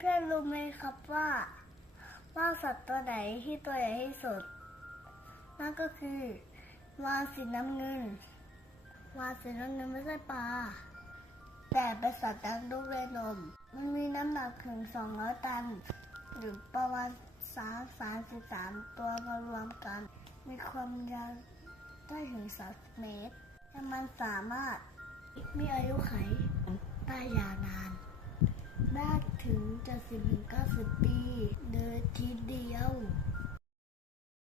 พื่อนๆรู้ไหมครับว่าสัตว์ตัวไหนที่ตัวใหญ่ที่สุดนั่นก็คือวาฬสีน้ำเงินวาฬสีน้ำเงินไม่ใช่ปลาแต่เป็นสัตว์เลี้ยงลูกด้วยนมมันมีน้ำหนักถึง200 ตันหรือประมาณ33ตัวมารวมกันมีความยาวได้ถึง30 เมตรและมันสามารถมีอายุขัยได้ยาวนานได้ถึง70-90 ปีเลยทีเดียว